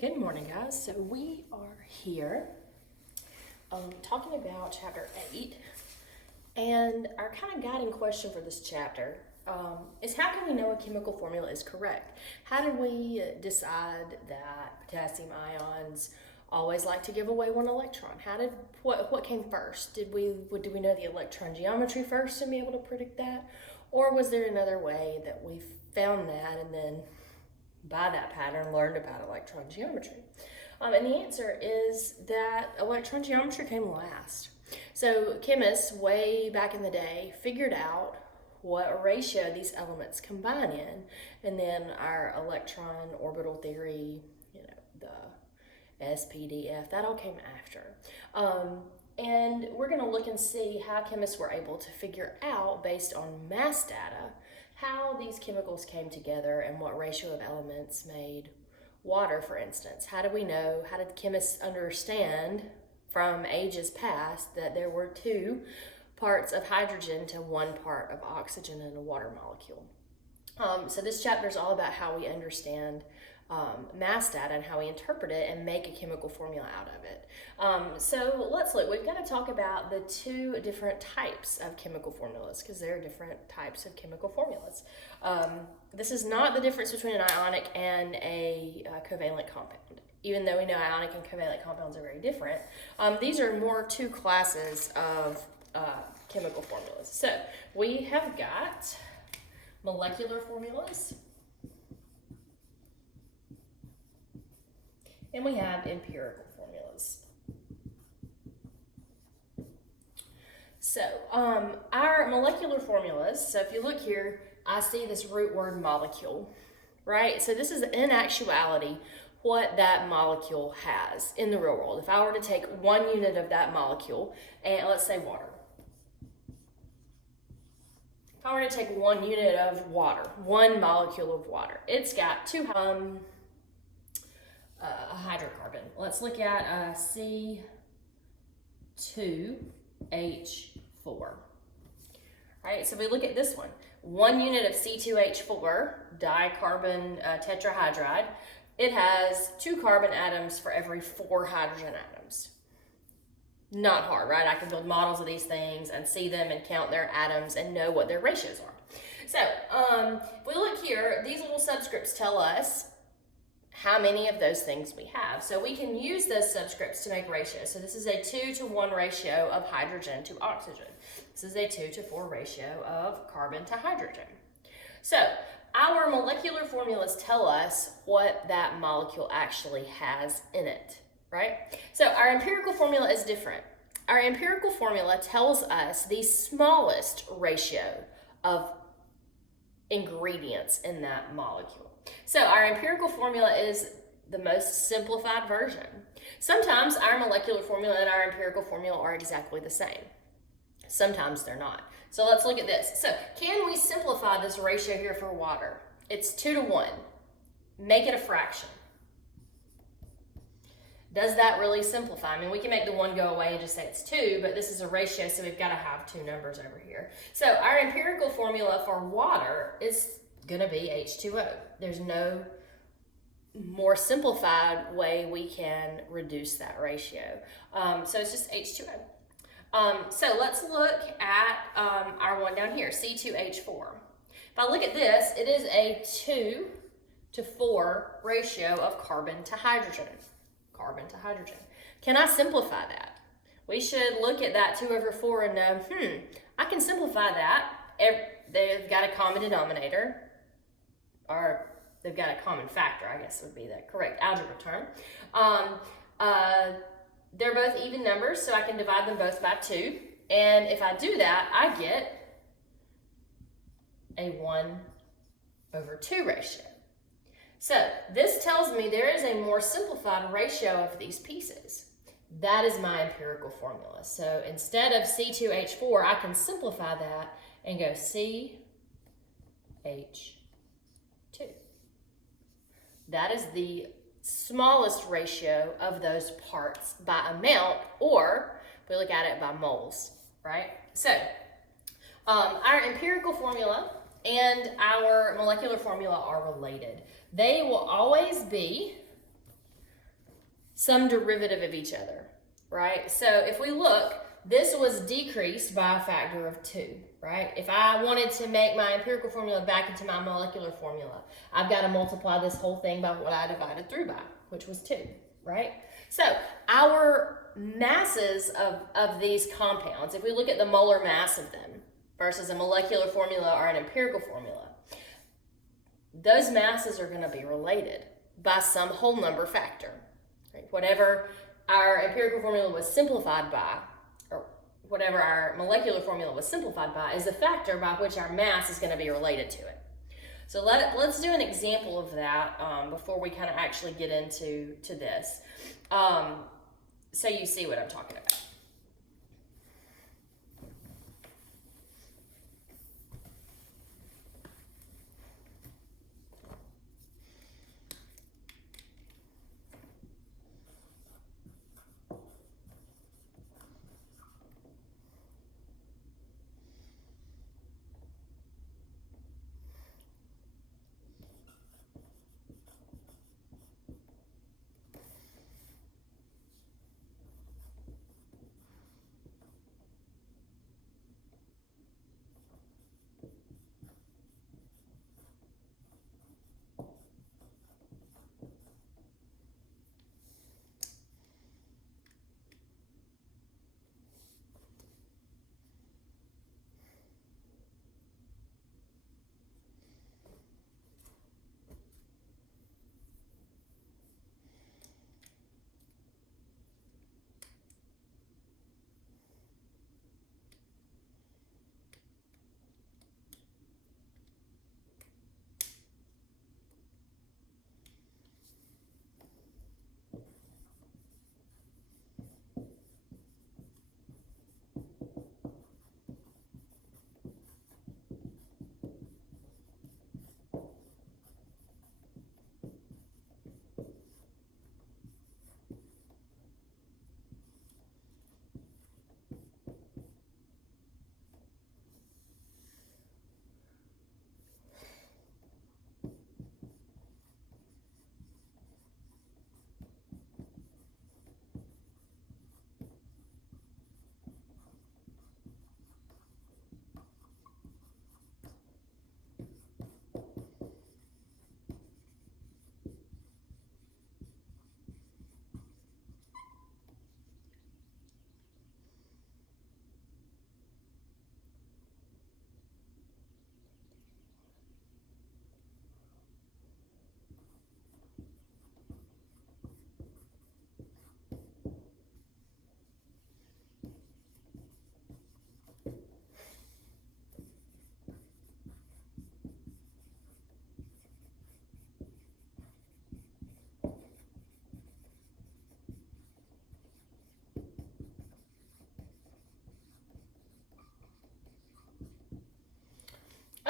Good morning, guys. So we are here talking about chapter 8, and our kind of guiding question for this chapter is how can we know a chemical formula is correct? How do we decide that potassium ions always like to give away one electron? What came first? Did we know the electron geometry first and be able to predict that, or was there another way that we found that and then by that pattern learned about electron geometry? And the answer is that electron geometry came last. So chemists way back in the day figured out what ratio these elements combine in, and then our electron orbital theory, the SPDF, that all came after. And we're going to look and see how chemists were able to figure out, based on mass data, how these chemicals came together and what ratio of elements made water, for instance. How do we know, how did chemists understand from ages past that there were 2 parts of hydrogen to 1 part of oxygen in a water molecule? So this chapter is all about how we understand mass data and how we interpret it and make a chemical formula out of it. So let's look. We've got to talk about the 2 different types of chemical formulas, because there are different types of chemical formulas. This is not the difference between an ionic and a covalent compound. Even though we know ionic and covalent compounds are very different, these are more 2 classes of chemical formulas. So we have got molecular formulas, and we have empirical formulas. So our molecular formulas, so if you look here, I see this root word molecule, right? So this is in actuality what that molecule has in the real world. If I were to take 1 unit of that molecule, and let's say water. If I were to take 1 unit of water, 1 molecule of water, it's got 2 a hydrocarbon. Let's look at C2H4. All right, so we look at this one. 1 unit of C2H4, dicarbon tetrahydride. It has 2 carbon atoms for every 4 hydrogen atoms. Not hard, right? I can build models of these things and see them and count their atoms and know what their ratios are. So if we look here, these little subscripts tell us how many of those things we have. So we can use those subscripts to make ratios. So this is a 2-to-1 ratio of hydrogen to oxygen. This is a 2-to-4 ratio of carbon to hydrogen. So our molecular formulas tell us what that molecule actually has in it, right? So our empirical formula is different. Our empirical formula tells us the smallest ratio of ingredients in that molecule. So our empirical formula is the most simplified version. Sometimes our molecular formula and our empirical formula are exactly the same. Sometimes they're not. So let's look at this. So can we simplify this ratio here for water? It's 2-to-1. Make it a fraction. Does that really simplify? I mean, we can make the 1 go away and just say it's 2, but this is a ratio, so we've got to have 2 numbers over here. So our empirical formula for water is going to be H2O. There's no more simplified way we can reduce that ratio. So it's just H2O. So let's look at our one down here, C2H4. If I look at this, it is a 2-to-4 ratio of carbon to hydrogen. Carbon to hydrogen. Can I simplify that? We should look at that 2/4 and know, I can simplify that. They've got a common denominator, or they've got a common factor, I guess would be the correct algebra term. They're both even numbers, so I can divide them both by 2. And if I do that, I get a 1/2 ratio. So this tells me there is a more simplified ratio of these pieces. That is my empirical formula. So instead of C2H4, I can simplify that and go CH2. That is the smallest ratio of those parts by amount, or we look at it by moles, right? So our empirical formula and our molecular formula are related. They will always be some derivative of each other, right? So if we look, this was decreased by a factor of 2, right? If I wanted to make my empirical formula back into my molecular formula, I've got to multiply this whole thing by what I divided through by, which was 2, right? So our masses of these compounds, if we look at the molar mass of them versus a molecular formula or an empirical formula, those masses are going to be related by some whole number factor. Right? Whatever our empirical formula was simplified by, or whatever our molecular formula was simplified by, is the factor by which our mass is going to be related to it. So let's do an example of that before we kind of actually get into this, so you see what I'm talking about.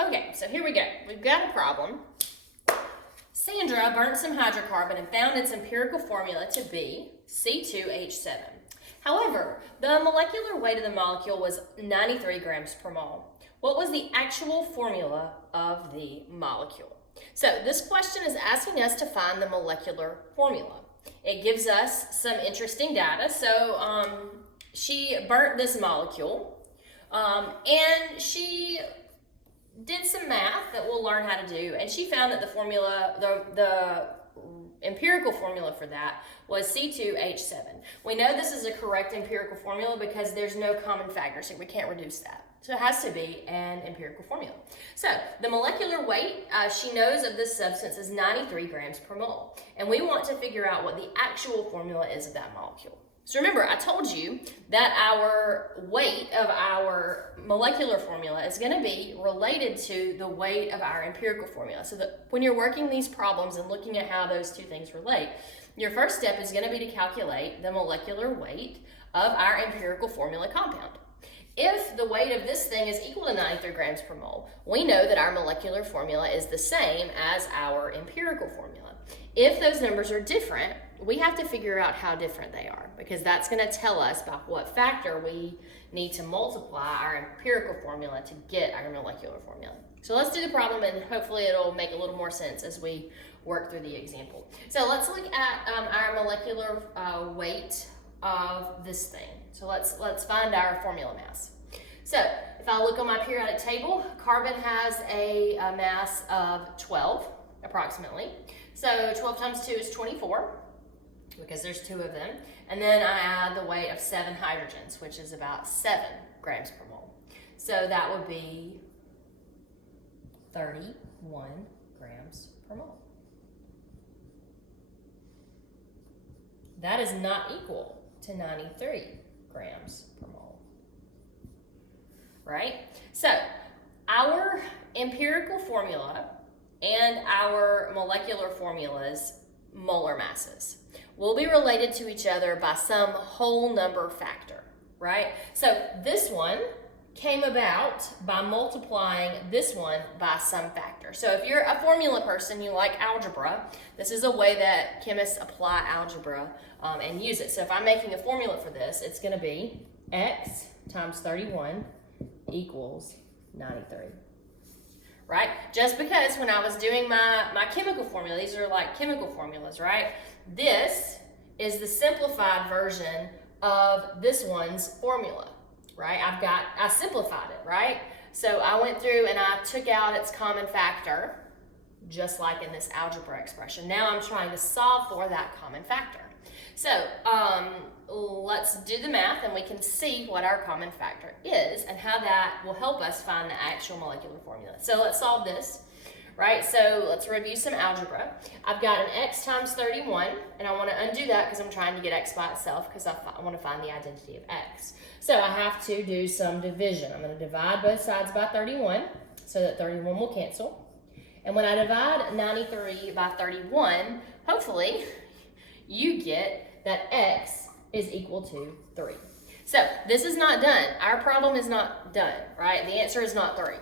Okay, so here we go. We've got a problem. Sandra burnt some hydrocarbon and found its empirical formula to be C2H7. However, the molecular weight of the molecule was 93 grams per mole. What was the actual formula of the molecule? So this question is asking us to find the molecular formula. It gives us some interesting data. So she burnt this molecule and she did some math that we'll learn how to do, and she found that the formula, the empirical formula for that was C2H7. We know this is a correct empirical formula because there's no common factor, so we can't reduce that. So it has to be an empirical formula. So the molecular weight, she knows, of this substance is 93 grams per mole, and we want to figure out what the actual formula is of that molecule. So remember, I told you that our weight of our molecular formula is going to be related to the weight of our empirical formula. So that when you're working these problems and looking at how those two things relate, your first step is going to be to calculate the molecular weight of our empirical formula compound. If the weight of this thing is equal to 93 grams per mole, we know that our molecular formula is the same as our empirical formula. If those numbers are different, we have to figure out how different they are, because that's going to tell us by what factor we need to multiply our empirical formula to get our molecular formula. So let's do the problem, and hopefully it'll make a little more sense as we work through the example. So let's look at our molecular weight of this thing. So let's find our formula mass. So if I look on my periodic table, carbon has a mass of 12 approximately. So 12 times 2 is 24 because there's 2 of them. And then I add the weight of 7 hydrogens, which is about 7 grams per mole. So that would be 31 grams per mole. That is not equal to 93 grams per mole, right? So our empirical formula and our molecular formulas, molar masses, will be related to each other by some whole number factor, right? So this one came about by multiplying this one by some factor. So if you're a formula person, you like algebra, this is a way that chemists apply algebra and use it. So if I'm making a formula for this, it's going to be x times 31 equals 93. Right? Just because when I was doing my chemical formula, these are like chemical formulas, right? This is the simplified version of this one's formula. Right? I simplified it, right? So I went through and I took out its common factor, just like in this algebra expression. Now I'm trying to solve for that common factor. So let's do the math and we can see what our common factor is and how that will help us find the actual molecular formula. So let's solve this. Right, so let's review some algebra. I've got an x times 31, and I want to undo that because I'm trying to get x by itself because I want to find the identity of x. So I have to do some division. I'm going to divide both sides by 31 so that 31 will cancel. And when I divide 93 by 31, hopefully you get that x is equal to 3. So this is not done. Our problem is not done, right? The answer is not 3.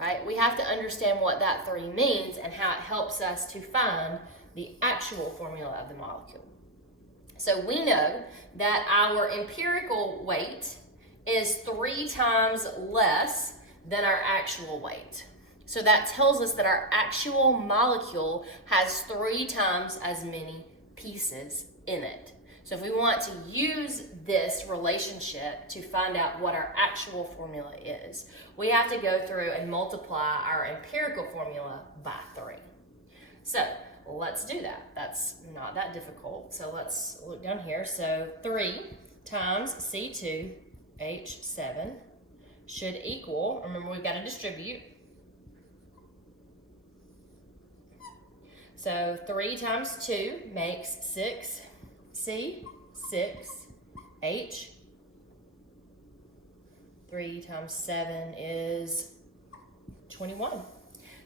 Right? We have to understand what that 3 means and how it helps us to find the actual formula of the molecule. So we know that our empirical weight is 3 times less than our actual weight. So that tells us that our actual molecule has 3 times as many pieces in it. So if we want to use this relationship to find out what our actual formula is, we have to go through and multiply our empirical formula by 3. So let's do that. That's not that difficult. So let's look down here. So 3 times C2H7 should equal, remember we've got to distribute. So 3 times 2 makes 6C, 6H. 3 times 7 is 21.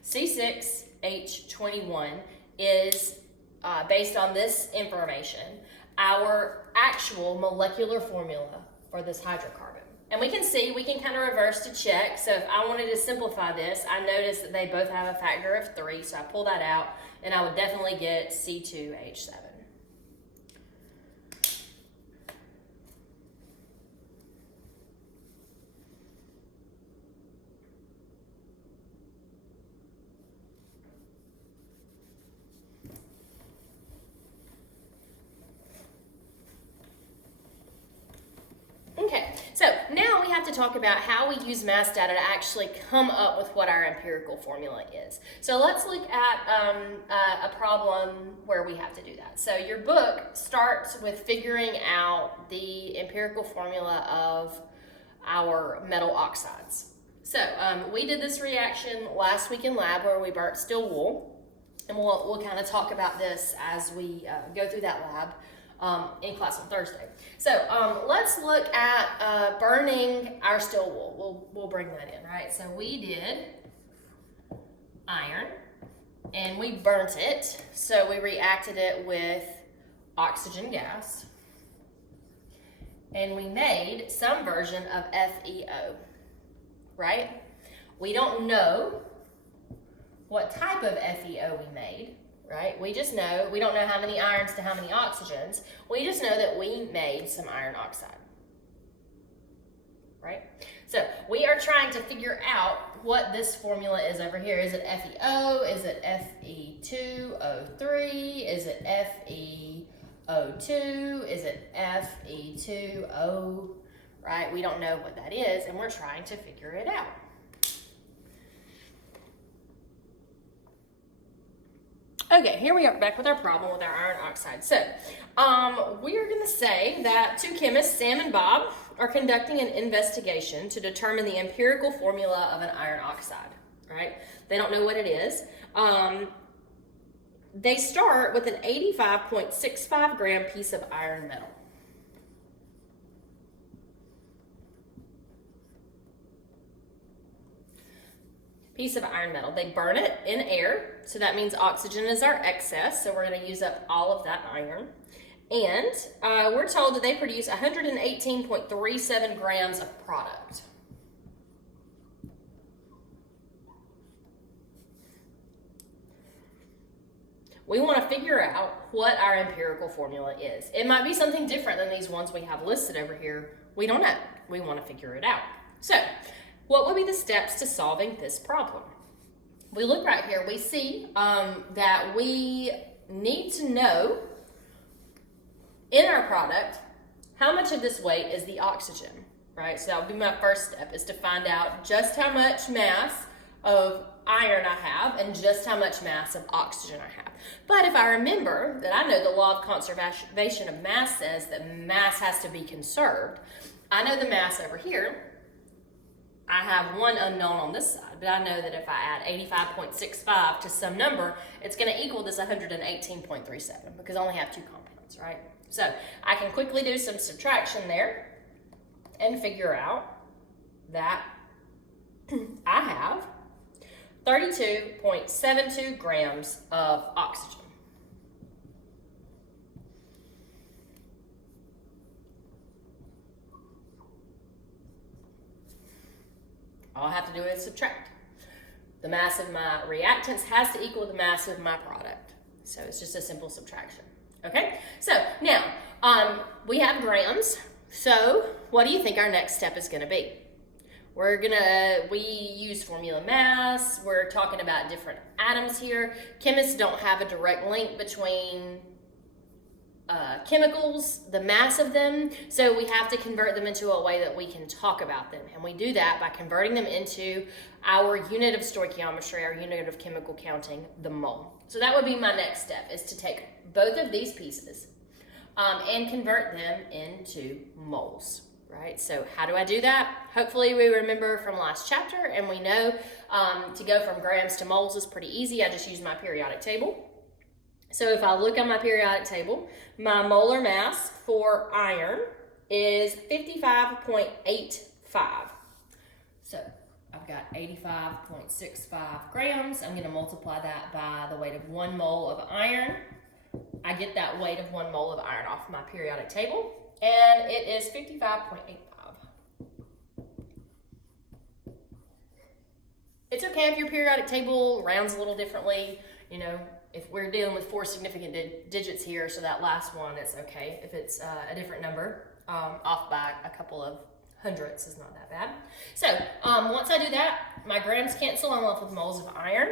C6H21 is, based on this information, our actual molecular formula for this hydrocarbon. And we can see, we can kind of reverse to check. So if I wanted to simplify this, I noticed that they both have a factor of 3, so I pull that out, and I would definitely get C2H7. Okay, so now we have to talk about how we use mass data to actually come up with what our empirical formula is. So let's look at a problem where we have to do that. So your book starts with figuring out the empirical formula of our metal oxides. So we did this reaction last week in lab where we burnt steel wool, and we'll kind of talk about this as we go through that lab in class on Thursday. So let's look at burning our steel wool. We'll bring that in, right? So we did iron and we burnt it. So we reacted it with oxygen gas and we made some version of FeO, right? We don't know what type of FeO we made. Right? We just know, we don't know how many irons to how many oxygens. We just know that we made some iron oxide. Right? So we are trying to figure out what this formula is over here. Is it FeO? Is it Fe2O3? Is it FeO2? Is it Fe2O? Right? We don't know what that is, and we're trying to figure it out. Okay, here we are back with our problem with our iron oxide. So, we are going to say that two chemists, Sam and Bob, are conducting an investigation to determine the empirical formula of an iron oxide, right? They don't know what it is. They start with an 85.65 gram piece of iron metal. Piece of iron metal. They burn it in air, so that means oxygen is our excess, so we're going to use up all of that iron. And we're told that they produce 118.37 grams of product. We want to figure out what our empirical formula is. It might be something different than these ones we have listed over here. We don't know. We want to figure it out. So, what would be the steps to solving this problem? We look right here, we see that we need to know in our product how much of this weight is the oxygen, right? So that would be my first step, is to find out just how much mass of iron I have and just how much mass of oxygen I have. But if I remember that I know the law of conservation of mass says that mass has to be conserved, I know the mass over here. I have one unknown on this side, but I know that if I add 85.65 to some number, it's going to equal this 118.37 because I only have two compounds, right? So I can quickly do some subtraction there and figure out that I have 32.72 grams of oxygen. All I have to do is subtract. The mass of my reactants has to equal the mass of my product. So it's just a simple subtraction. Okay? So now, we have grams. So what do you think our next step is going to be? We use formula mass. We're talking about different atoms here. Chemists don't have a direct link between chemicals, the mass of them, so we have to convert them into a way that we can talk about them, and we do that by converting them into our unit of stoichiometry, our unit of chemical counting, the mole. So that would be my next step, is to take both of these pieces and convert them into moles, right? So how do I do that? Hopefully we remember from last chapter, and we know to go from grams to moles is pretty easy. I just use my periodic table. So if I look at my periodic table, my molar mass for iron is 55.85. So I've got 85.65 grams. I'm going to multiply that by the weight of 1 mole of iron. I get that weight of 1 mole of iron off my periodic table, and it is 55.85. It's okay if your periodic table rounds a little differently, you know. If we're dealing with 4 significant digits here, so that last one, it's okay. If it's a different number, off by a couple of hundredths is not that bad. So once I do that, my grams cancel. I'm left with moles of iron,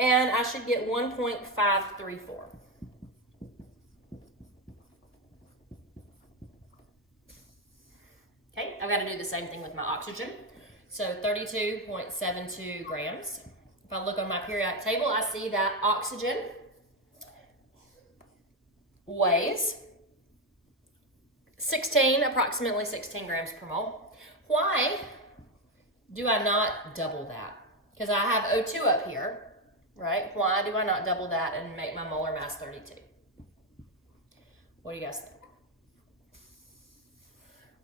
and I should get 1.534. Okay, I've got to do the same thing with my oxygen. So 32.72 grams. If I look on my periodic table, I see that oxygen weighs approximately 16 grams per mole. Why do I not double that? Because I have O2 up here, right? Why do I not double that and make my molar mass 32? What do you guys think?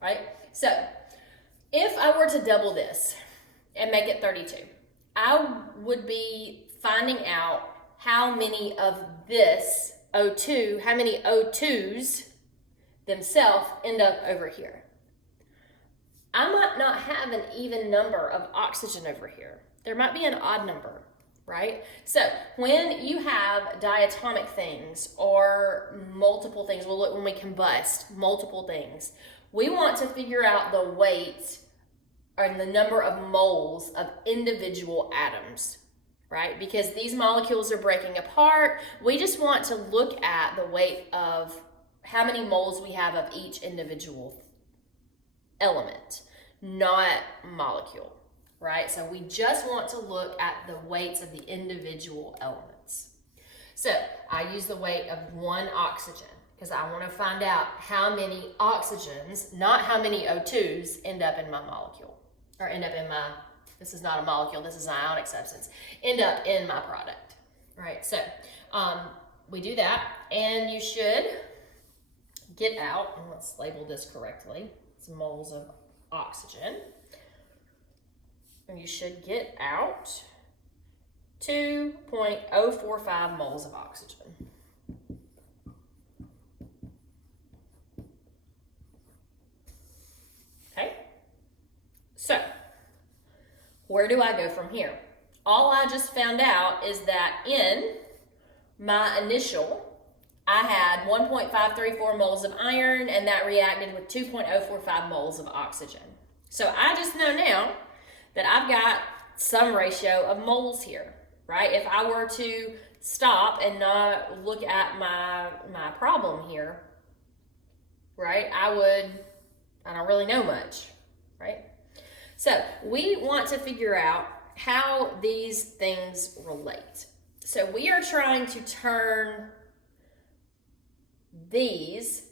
Right? So, if I were to double this and make it 32, I would be finding out how many of this O2, how many O2s themselves end up over here. I might not have an even number of oxygen over here. There might be an odd number, right? So when you have diatomic things or multiple things, well, look, when we combust multiple things, we want to figure out the weight are the number of moles of individual atoms, right? Because these molecules are breaking apart. We just want to look at the weight of how many moles we have of each individual element, not molecule, right? So we just want to look at the weights of the individual elements. So I use the weight of 1 oxygen because I want to find out how many oxygens, not how many O2s, end up in my molecule, or end up in my, this is not a molecule, this is an ionic substance, end up in my product, right? So we do that, and you should get out, and let's label this correctly, some moles of oxygen. And you should get out 2.045 moles of oxygen. Okay, so where do I go from here? All I just found out is that in my initial, I had 1.534 moles of iron, and that reacted with 2.045 moles of oxygen. So I just know now that I've got some ratio of moles here, right? If I were to stop and not look at my problem here, right, I don't really know much, right? So we want to figure out how these things relate. So we are trying to turn these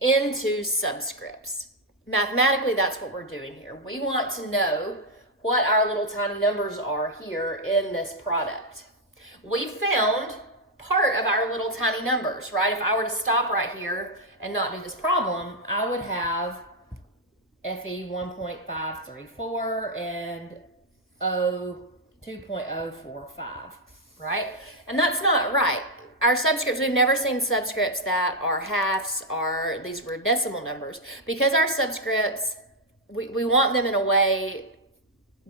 into subscripts. Mathematically, that's what we're doing here. We want to know what our little tiny numbers are here in this product. We found part of our little tiny numbers, right? If I were to stop right here and not do this problem, I would have Fe 1.534 and O 2.045, right? And that's not right. Our subscripts, we've never seen subscripts that are halves, or these were decimal numbers. Because our subscripts, we want them in a way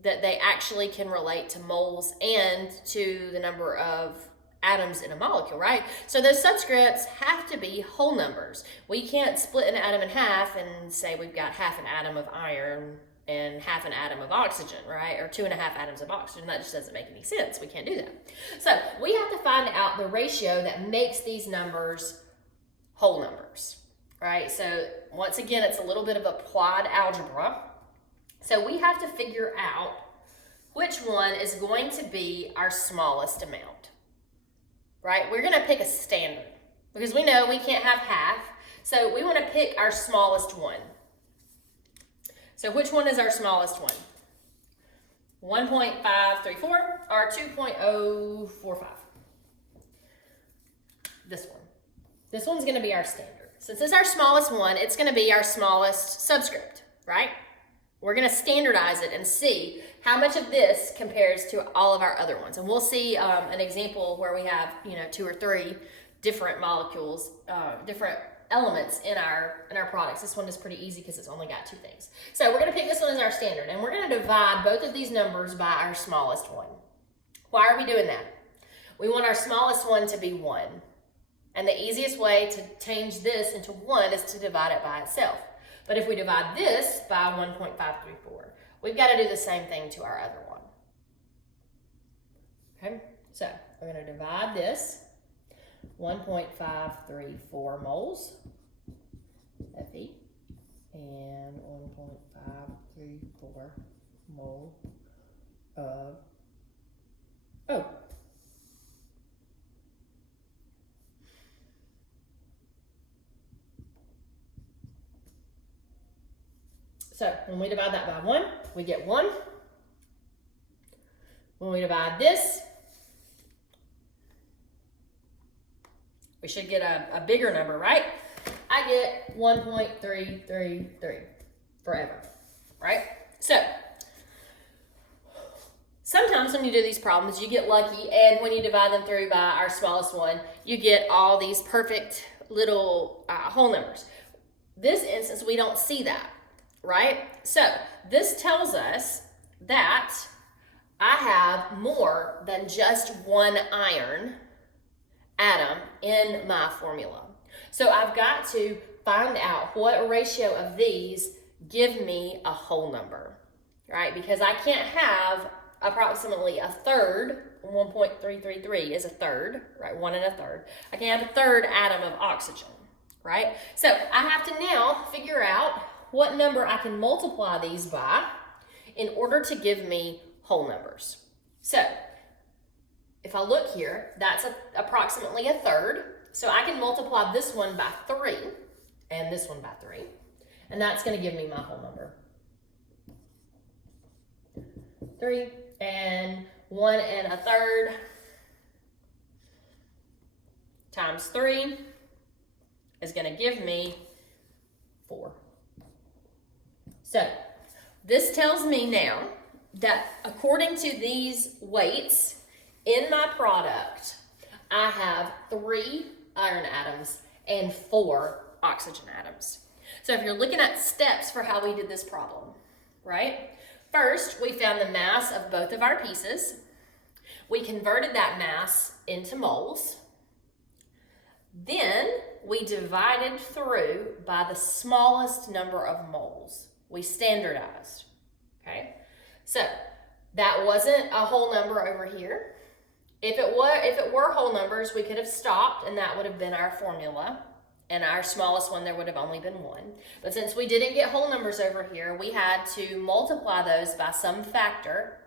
that they actually can relate to moles and to the number of atoms in a molecule, right? So those subscripts have to be whole numbers. We can't split an atom in half and say we've got half an atom of iron and half an atom of oxygen, right? Or 2.5 atoms of oxygen. That just doesn't make any sense. We can't do that. So we have to find out the ratio that makes these numbers whole numbers, right? So once again, it's a little bit of applied algebra. So we have to figure out which one is going to be our smallest amount, right? We're going to pick a standard because we know we can't have half. So we want to pick our smallest one. So which one is our smallest one? 1.534 or 2.045? This one. This one's going to be our standard. Since it's our smallest one, it's going to be our smallest subscript, right? We're going to standardize it and see how much of this compares to all of our other ones. And we'll see an example where we have, 2 or 3 different molecules, different elements in our products. This one is pretty easy because it's only got 2 things. So we're going to pick this one as our standard, and we're going to divide both of these numbers by our smallest one. Why are we doing that? We want our smallest one to be 1. And the easiest way to change this into 1 is to divide it by itself. But if we divide this by 1.534, we've got to do the same thing to our other one. Okay, so we're going to divide this 1.534 moles Fe and 1.534 mole of O. So when we divide that by 1, we get 1. When we divide this, we should get a bigger number, right? I get 1.333 forever, right? So sometimes when you do these problems, you get lucky, and when you divide them through by our smallest one, you get all these perfect little whole numbers. This instance, we don't see that, right? So this tells us that I have more than just 1 iron atom in my formula. So I've got to find out what ratio of these give me a whole number. right? Because I can't have approximately a third, 1.333 is a third, right? 1 1/3. I can have a third atom of oxygen, right? So I have to now figure out what number I can multiply these by in order to give me whole numbers. So if I look here, that's approximately a third. So I can multiply this one by 3 and this one by 3. And that's going to give me my whole number. 3 and 1 1/3 times 3 is going to give me 4. So this tells me now that according to these weights in my product, I have 3 iron atoms and 4 oxygen atoms. So if you're looking at steps for how we did this problem, right? First, we found the mass of both of our pieces. We converted that mass into moles. Then we divided through by the smallest number of moles. We standardized, okay? So that wasn't a whole number over here. If it were whole numbers, we could have stopped and that would have been our formula. And our smallest one, there would have only been 1. But since we didn't get whole numbers over here, we had to multiply those by some factor,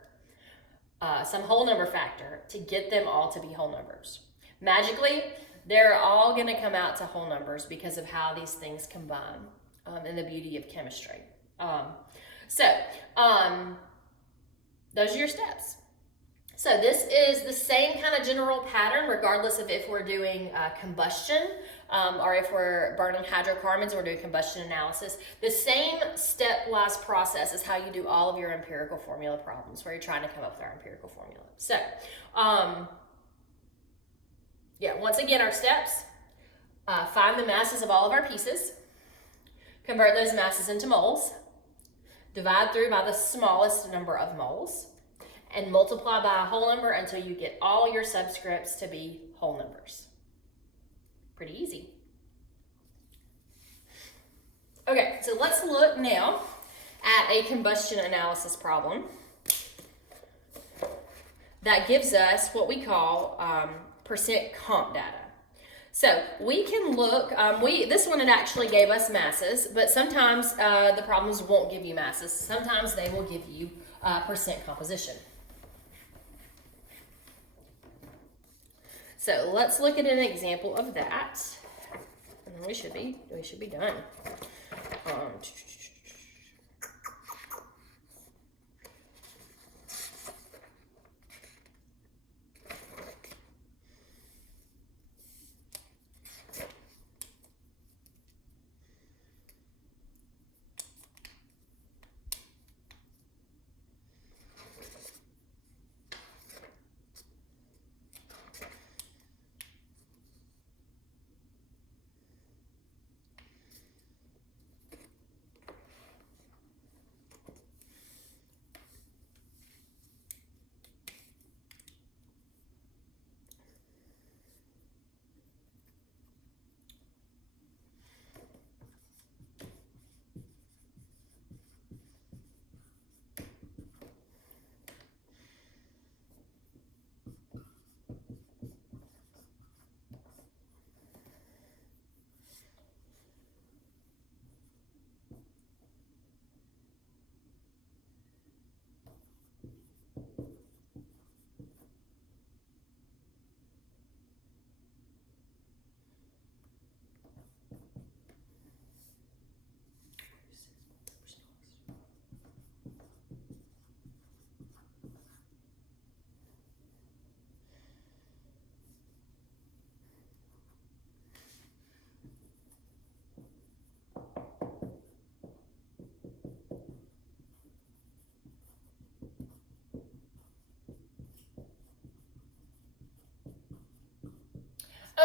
some whole number factor, to get them all to be whole numbers. Magically, they're all going to come out to whole numbers because of how these things combine and the beauty of chemistry. Those are your steps. So this is the same kind of general pattern regardless of if we're doing combustion or if we're burning hydrocarbons or doing combustion analysis. The same stepwise process is how you do all of your empirical formula problems where you're trying to come up with our empirical formula. So, once again, our steps, find the masses of all of our pieces, convert those masses into moles, divide through by the smallest number of moles, and multiply by a whole number until you get all your subscripts to be whole numbers. Pretty easy. Okay, so let's look now at a combustion analysis problem that gives us what we call percent comp data. So we can look, this one it actually gave us masses, but sometimes the problems won't give you masses. Sometimes they will give you percent composition. So let's look at an example of that. And we should be done.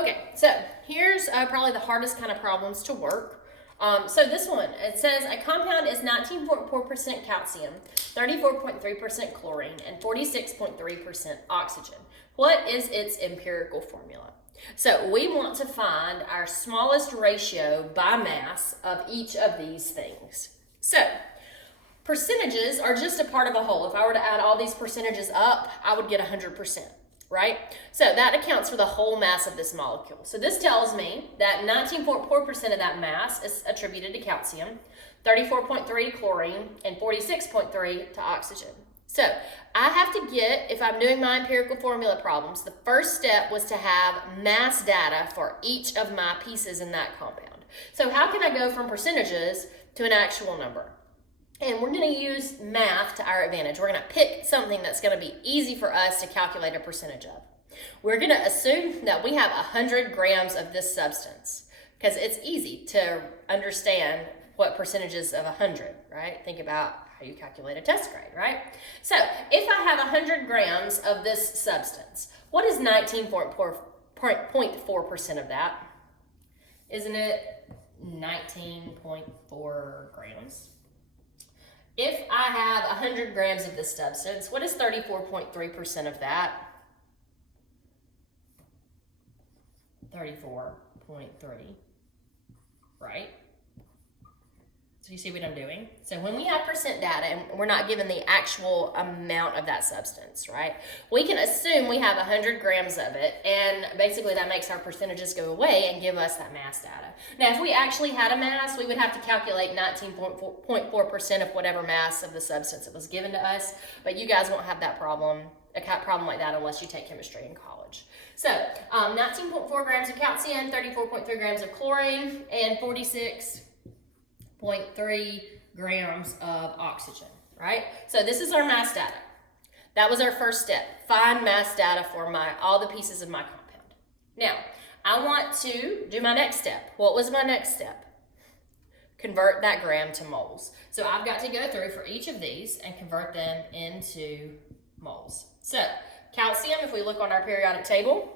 Okay, so here's probably the hardest kind of problems to work. So this one, it says a compound is 19.4% calcium, 34.3% chlorine, and 46.3% oxygen. What is its empirical formula? So we want to find our smallest ratio by mass of each of these things. So Percentages are just a part of a whole. If I were to add all these percentages up, I would get 100%, right? So that accounts for the whole mass of this molecule. So this tells me that 19.4% of that mass is attributed to calcium, 34.3 to chlorine, and 46.3 to oxygen. So I have to get, if I'm doing my empirical formula problems, the first step was to have mass data for each of my pieces in that compound. So how can I go from percentages to an actual number? And we're going to use math to our advantage. We're going to pick something that's going to be easy for us to calculate a percentage of. We're going to assume that we have 100 grams of this substance because it's easy to understand what percentages of 100, right? Think about how you calculate a test grade, right? So if I have 100 grams of this substance, what is 19.4% of that? Isn't it 19.4 grams? If I have 100 grams of this substance, what is 34.3% of that? 34.3, right? So you see what I'm doing? So when we have percent data and we're not given the actual amount of that substance, right? We can assume we have 100 grams of it, and basically that makes our percentages go away and give us that mass data. Now, if we actually had a mass, we would have to calculate 19.4% of whatever mass of the substance that was given to us, but you guys won't have that problem, a problem like that, unless you take chemistry in college. So 19.4 grams of calcium, 34.3 grams of chlorine, and 46.3 grams of oxygen, right? So this is our mass data. That was our first step. Find mass data for all the pieces of my compound. Now, I want to do my next step. What was my next step? Convert that gram to moles. So I've got to go through for each of these and convert them into moles. So calcium, if we look on our periodic table,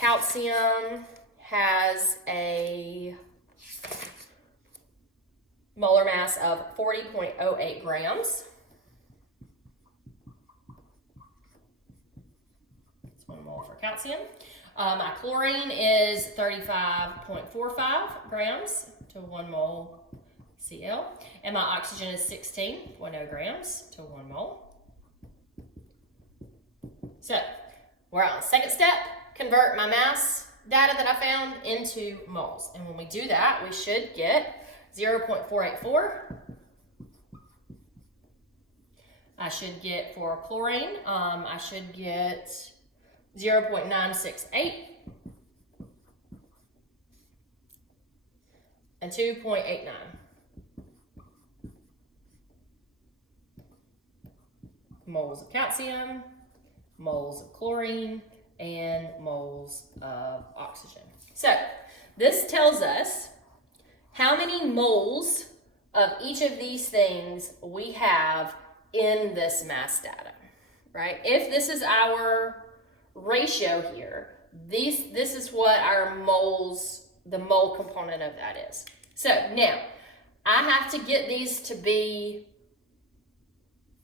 calcium has a molar mass of 40.08 grams. That's 1 mole for calcium. My chlorine is 35.45 grams to 1 mole Cl. And my oxygen is 16.0 grams to 1 mole. So we're on the second step, convert my mass data that I found into moles. And when we do that, we should get 0.484. I should get for chlorine, I should get 0.968 and 2.89. Moles of calcium, moles of chlorine, and moles of oxygen. So this tells us how many moles of each of these things we have in this mass data, right? If this is our ratio here, this is what our moles, the mole component of that is. So now, I have to get these to be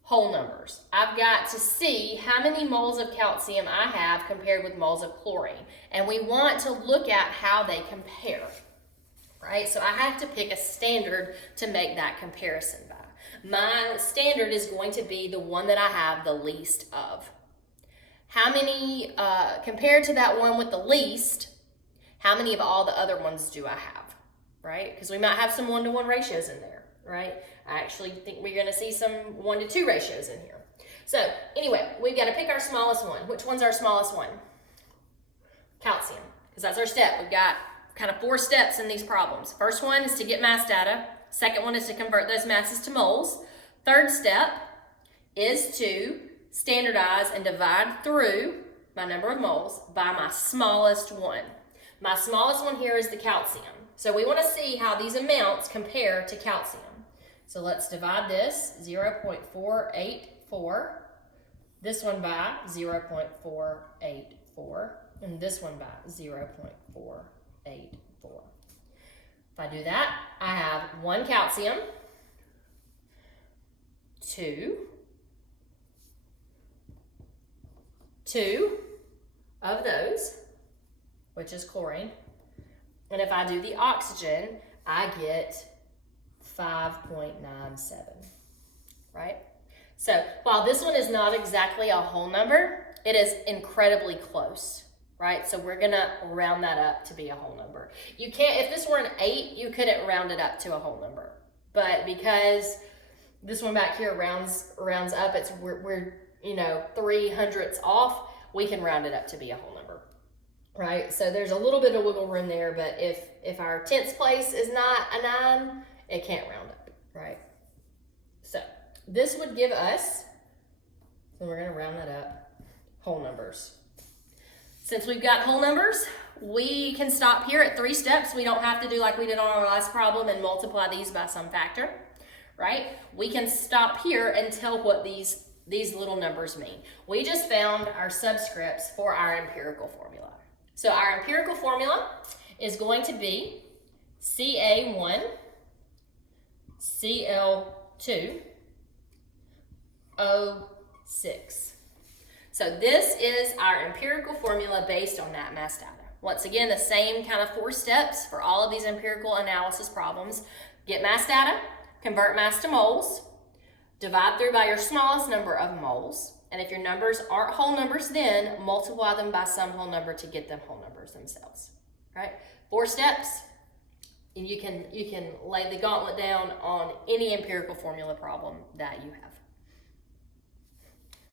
whole numbers. I've got to see how many moles of calcium I have compared with moles of chlorine. And we want to look at how they compare, right? So I have to pick a standard to make that comparison by. My standard is going to be the one that I have the least of. How many, compared to that one with the least, how many of all the other ones do I have, right? Because we might have some 1-to-1 ratios in there, right? I actually think we're going to see some 1-to-2 ratios in here. So anyway, we've got to pick our smallest one. Which one's our smallest one? Calcium, because that's our step. We've got kind of 4 steps in these problems. First one is to get mass data. Second one is to convert those masses to moles. Third step is to standardize and divide through my number of moles by my smallest one. My smallest one here is the calcium. So we want to see how these amounts compare to calcium. So let's divide this 0.484, this one by 0.484, and this one by 0.484. If I do that, I have 1 calcium, 2 of those, which is chlorine. And if I do the oxygen, I get 5.97, right? So while this one is not exactly a whole number, it is incredibly close, right? So we're gonna round that up to be a whole number. You can't, if this were an 8, you couldn't round it up to a whole number. But because this one back here rounds up, we're 3/100ths off, we can round it up to be a whole number, right? So there's a little bit of wiggle room there, but if our tens place is not a 9, it can't round up, right? So this would give us, so we're gonna round that up, whole numbers. Since we've got whole numbers, we can stop here at 3 steps. We don't have to do like we did on our last problem and multiply these by some factor, right? We can stop here and tell what these little numbers mean. We just found our subscripts for our empirical formula. So our empirical formula is going to be Ca1, Cl2, O6. So this is our empirical formula based on that mass data. Once again, the same kind of 4 steps for all of these empirical analysis problems. Get mass data, convert mass to moles, divide through by your smallest number of moles, and if your numbers aren't whole numbers, then multiply them by some whole number to get them whole numbers themselves, right? 4 steps, and you can lay the gauntlet down on any empirical formula problem that you have.